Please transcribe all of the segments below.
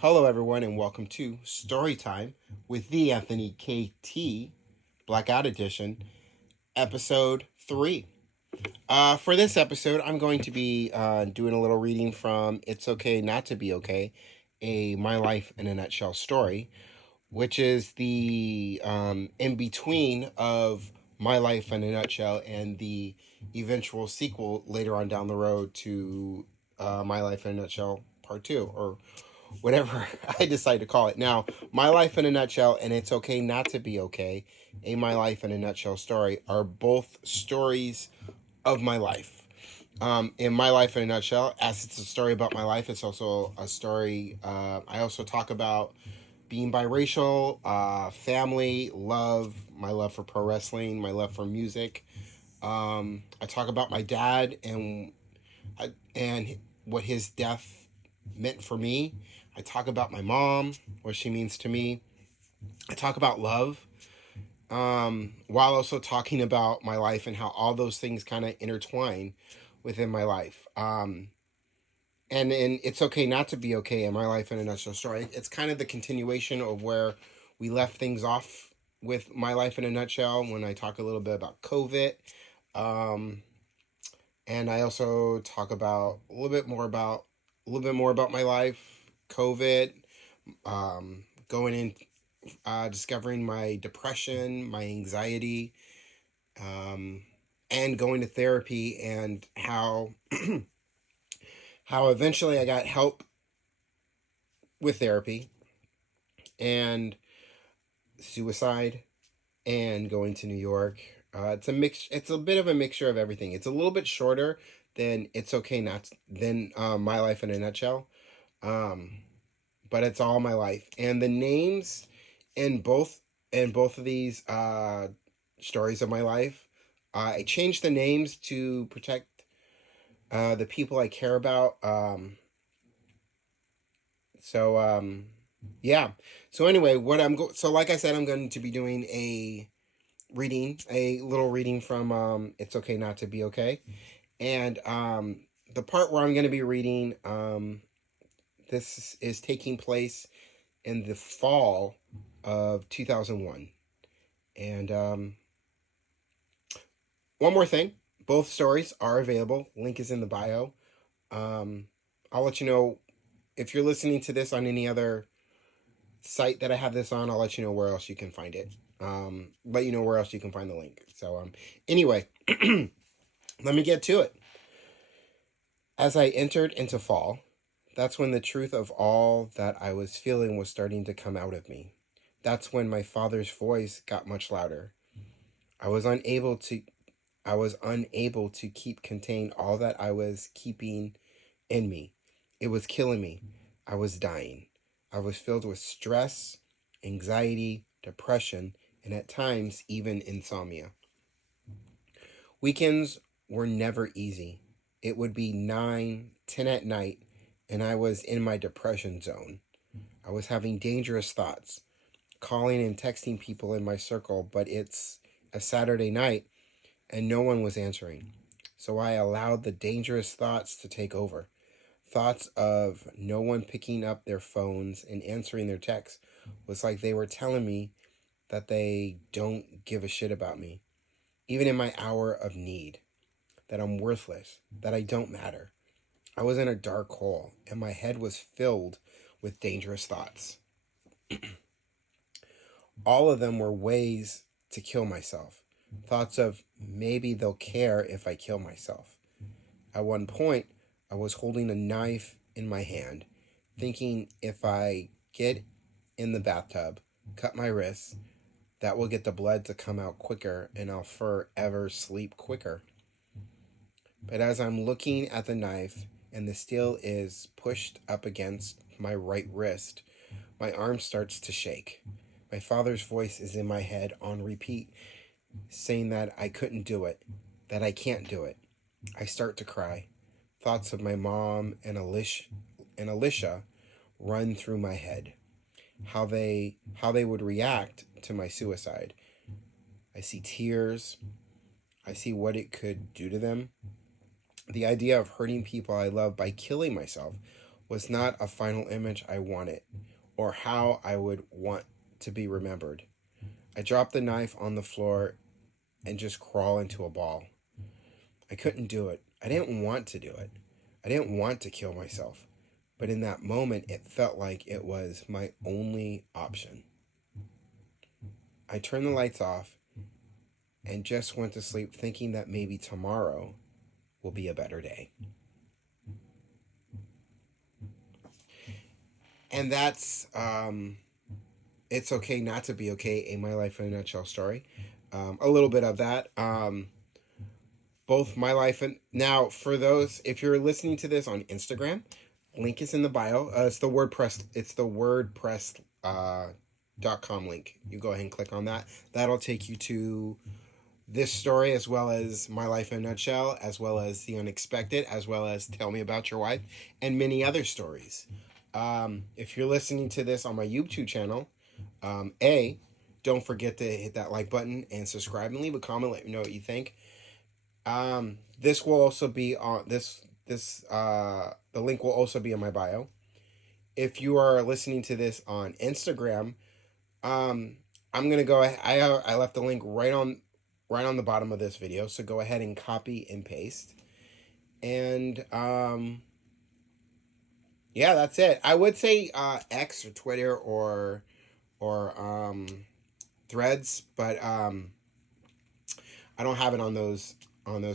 Hello, everyone, and welcome to Storytime with the Anthony KT Blackout Edition, Episode 3. For this episode, I'm going to be doing a little reading from It's Okay Not to Be Okay, a My Life in a Nutshell story, which is the in between of My Life in a Nutshell and the eventual sequel later on down the road to My Life in a Nutshell Part 2, or whatever I decide to call it. Now, My Life in a Nutshell and It's Okay Not to Be Okay, a My Life in a Nutshell story, are both stories of my life. In My Life in a Nutshell, as it's a story about my life, it's also a story. I also talk about being biracial, family, love, my love for pro wrestling, my love for music. I talk about my dad and what his death meant for me. I talk about my mom, what she means to me. I talk about love, while also talking about my life and how all those things kind of intertwine within my life. And It's Okay Not to Be Okay in My Life in a Nutshell story. It's kind of the continuation of where we left things off with My Life in a Nutshell when I talk a little bit about COVID. Um, and I also talk about a little bit more about my life, COVID, going in, discovering my depression, my anxiety, um, and going to therapy, and how eventually I got help with therapy, and suicide, and going to New York. It's a mix. It's a bit of a mixture of everything. It's a little bit shorter than It's Okay Not than My Life in a Nutshell. Um, but it's all my life, and the names in both of these stories of my life, I changed the names to protect the people I care about. So yeah. So anyway, so like I said, I'm going to be doing a little reading from It's Okay Not to Be Okay, and the part where I'm going to be reading, this is taking place in the fall of 2001. And one more thing, both stories are available. Link is in the bio. Um, I'll let you know if you're listening to this on any other site that I have this on. I'll let you know where else you can find it. Let you know where else you can find the link. So anyway, let me get to it. As I entered into fall, that's when the truth of all that I was feeling was starting to come out of me. That's when my father's voice got much louder. I was unable to I was unable to keep contain all that I was keeping in me. It was killing me. I was dying. I was filled with stress, anxiety, depression, and at times even insomnia. Weekends were never easy. It would be 9, 10 at night, and I was in my depression zone. I was having dangerous thoughts, calling and texting people in my circle, but it's a Saturday night and no one was answering. So I allowed the dangerous thoughts to take over. Thoughts of no one picking up their phones and answering their texts was like they were telling me that they don't give a shit about me, even in my hour of need, that I'm worthless, that I don't matter. I was in a dark hole, and my head was filled with dangerous thoughts. All of them were ways to kill myself. Thoughts of maybe they'll care if I kill myself. At one point, I was holding a knife in my hand, thinking if I get in the bathtub, cut my wrists, that will get the blood to come out quicker and I'll forever sleep quicker. But as I'm looking at the knife and the steel is pushed up against my right wrist, my arm starts to shake. My father's voice is in my head on repeat, saying that I couldn't do it, that I can't do it. I start to cry. Thoughts of my mom and Alicia run through my head. How they would react to my suicide. I see tears. I see what it could do to them. The idea of hurting people I love by killing myself was not a final image I wanted or how I would want to be remembered. I dropped the knife on the floor and just crawl into a ball. I couldn't do it. I didn't want to do it. I didn't want to kill myself. But in that moment, it felt like it was my only option. I turned the lights off and just went to sleep thinking that maybe tomorrow will be a better day. And that's It's Okay Not to Be Okay, a My Life in a Nutshell story. A little bit of that. Both my life and now for those, if you're listening to this on Instagram, link is in the bio. It's the WordPress. It's the WordPress .com link. You go ahead and click on that. That'll take you to this story, as well as My Life in a Nutshell, as well as The Unexpected, as well as Tell Me About Your Wife, and many other stories. If you're listening to this on my YouTube channel, don't forget to hit that like button and subscribe and leave a comment. Let me know what you think. This will also be on the link will also be in my bio. If you are listening to this on Instagram, I'm gonna go ahead. I left the link right on the bottom of this video, so go ahead and copy and paste. And yeah, that's it. I would say X or Twitter or Threads, but I don't have it on those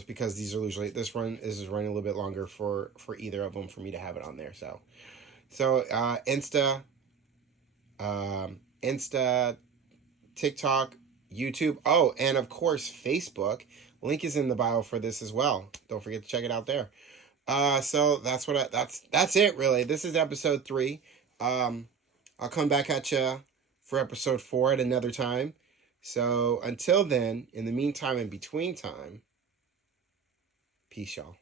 because these are usually this is running a little bit longer for either of them for me to have it on there. So Insta, TikTok, YouTube. Oh, and of course Facebook. Link is in the bio for this as well. Don't forget to check it out there. So that's that's it really. This is episode 3. I'll come back at you for episode 4 at another time. So until then, in the meantime, in between time, peace, y'all.